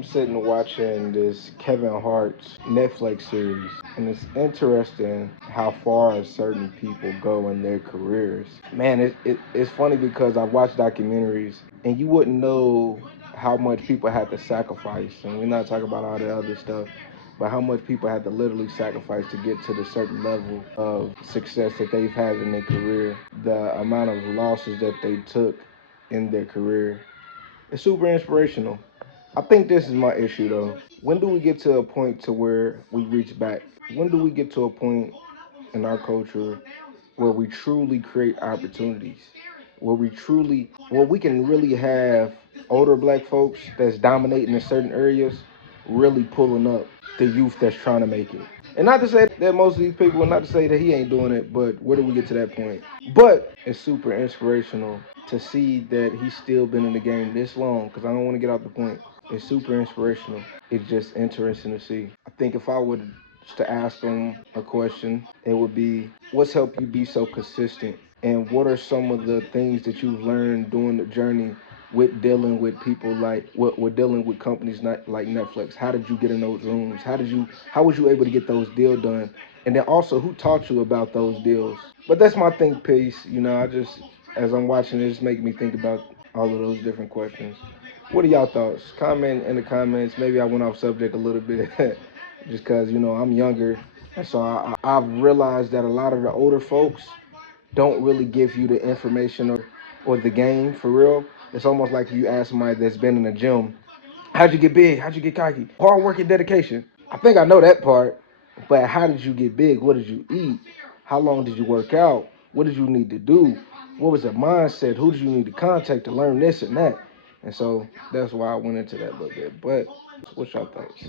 I'm sitting watching this Kevin Hart's Netflix series, and it's interesting how far certain people go in their careers. Man, it's funny because I watch documentaries, and you wouldn't know how much people had to sacrifice, and we're not talking about all the other stuff, but how much people had to literally sacrifice to get to the certain level of success that they've had in their career, the amount of losses that they took in their career. It's super inspirational. I think this is my issue though. When do we get to a point to where we reach back? When do we get to a point in our culture where we truly create opportunities? Where we can really have older black folks that's dominating in certain areas really pulling up the youth that's trying to make it. And not to say that most of these people, not to say that he ain't doing it, but where do we get to that point? But it's super inspirational to see that he's still been in the game this long, because I don't want to get off the point. It's super inspirational. It's just interesting to see. I think if I would to ask him a question, it would be, what's helped you be so consistent? And what are some of the things that you've learned during the journey with dealing with people like with dealing with companies not like Netflix? How did you get in those rooms? How was you able to get those deals done? And then also, who taught you about those deals? But that's my think piece. I just, as I'm watching it, it's making me think about all of those different questions. What are y'all thoughts? Comment in the comments. Maybe I went off subject a little bit, just because I'm younger, and so I've realized that a lot of the older folks don't really give you the information or the game for real. It's almost like you ask somebody that's been in the gym, how'd you get big? How'd you get cocky? Hard work and dedication. I think I know that part, but how did you get big? What did you eat? How long did you work out? What did you need to do? What was the mindset? Who did you need to contact to learn this and that? And so that's why I went into that a little bit. But what's your thoughts?